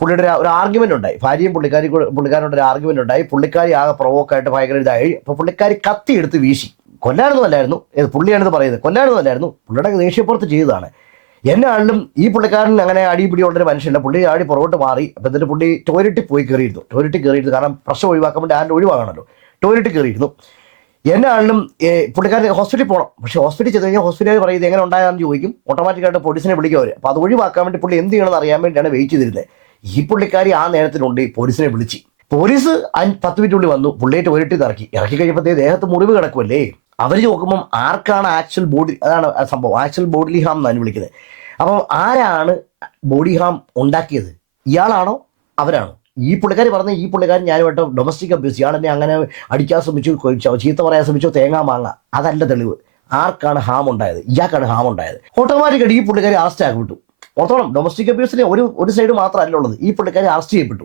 പുള്ളിയുടെ ഒരു- ആർഗ്യുമെന്റ് ഉണ്ടായി. ഭാര്യയും പുള്ളിക്കാരി പുള്ളിക്കാരനോട് ഒരു ആർഗ്യുമെന്റ് ഉണ്ടായി. പുള്ളിക്കാരി ആകെ പ്രൊവോക്കായിട്ട് ഭയങ്കര ഇതായി. അപ്പൊ പുള്ളിക്കാരി കത്തി എടുത്ത് വീശി. കൊല്ലാനൊന്നും അല്ലായിരുന്നു. ഏത് പുള്ളിയാണിത് പറയുന്നത്. കൊല്ലാനൊന്നും അല്ലായിരുന്നു. പുള്ളിയുടെ ദേഷ്യപ്പുറത്ത് ചെയ്തതാണ്. എന്നെ ആളിലും ഈ പുള്ളിക്കാരൻ അങ്ങനെ അടിപിടി ഉള്ളൊരു മനുഷ്യല്ല പുള്ളി ആടി പുറകോട്ട് മാറി. അപ്പോൾ എന്നിട്ട് പുള്ളി ടോയ്ലറ്റിൽ പോയി കയറിയിരുന്നു. ടോയ്ലറ്റിൽ കയറിയിരുന്നു. കാരണം പ്രശ്നം ഒഴിവാക്കാൻ വേണ്ടി ആരുടെ ഒഴിവാകണമല്ലോ. ടോയ്ലറ്റിൽ കയറിയിരുന്നു. എന്നെ ആളിലും ഏ, പുള്ളിക്കാരൻ ഹോസ്പിറ്റലിൽ പോകണം പക്ഷേ ഹോസ്പിറ്റലിൽ ചെന്ന് കഴിഞ്ഞാൽ ഹോസ്പിറ്റലിൽ പറയുന്നത് എങ്ങനെ ഉണ്ടായെന്ന് ചോദിക്കും. ഓട്ടോമാറ്റിക്കായിട്ട് പോലീസിനെ വിളിക്കും അവർ അപ്പോൾ അത് ഒഴിവാക്കാൻ വേണ്ടി പുള്ളി എന്ത് ചെയ്യണമെന്ന് അറിയാൻ വേണ്ടിയാണ് വെയിറ്റ് ചെയ്തിരുന്നത്. ഈ പുള്ളിക്കാരി ആ നേരത്തിനുണ്ട് പോലീസിനെ വിളിച്ച്. പോലീസ് പത്ത് മിനിറ്റുള്ളിൽ വന്നു പുള്ളിയെ ടോയ്ലറ്റിൽ ഇറക്കി ഇറക്കി കഴിഞ്ഞപ്പോൾ ദേഹത്ത് മുറിവ് കിടക്കുമല്ലേ അവർ നോക്കുമ്പം ആർക്കാണ് ആക്ച്വൽ ബോഡി അതാണ് സംഭവം. ആക്ച്വൽ ബോഡി ഹാം എന്നാണ് വിളിക്കുന്നത്. അപ്പം ആരാണ് ബോഡി ഹാം ഉണ്ടാക്കിയത്? ഇയാളാണോ? അവരാണോ? ഈ പുള്ളിക്കാർ പറഞ്ഞ ഈ പുള്ളിക്കാരൻ ഞാനുമായിട്ട് ഡൊമസ്റ്റിക് അബ്യൂസ് ഇയാൾ എന്നെ അങ്ങനെ അടിക്കാൻ ശ്രമിച്ചു ചീത്ത പറയാൻ ശ്രമിച്ചു തേങ്ങാ മാങ്ങ അതല്ല തെളിവ്. ആർക്കാണ് ഹാം ഉണ്ടായത്? ഇയാൾക്കാണ് ഹാം ഉണ്ടായത്. ഓട്ടോമാറ്റിക്കായിട്ട് ഈ പുള്ളിക്കാരി അറസ്റ്റ് ആക്കപ്പെട്ടു ഓർത്തോളം ഡൊമസ്റ്റിക് അബ്യൂസിന് ഒരു ഒരു സൈഡ് മാത്രമല്ല ഉള്ളത്. ഈ പുള്ളിക്കാരി അറസ്റ്റ് ചെയ്യപ്പെട്ടു.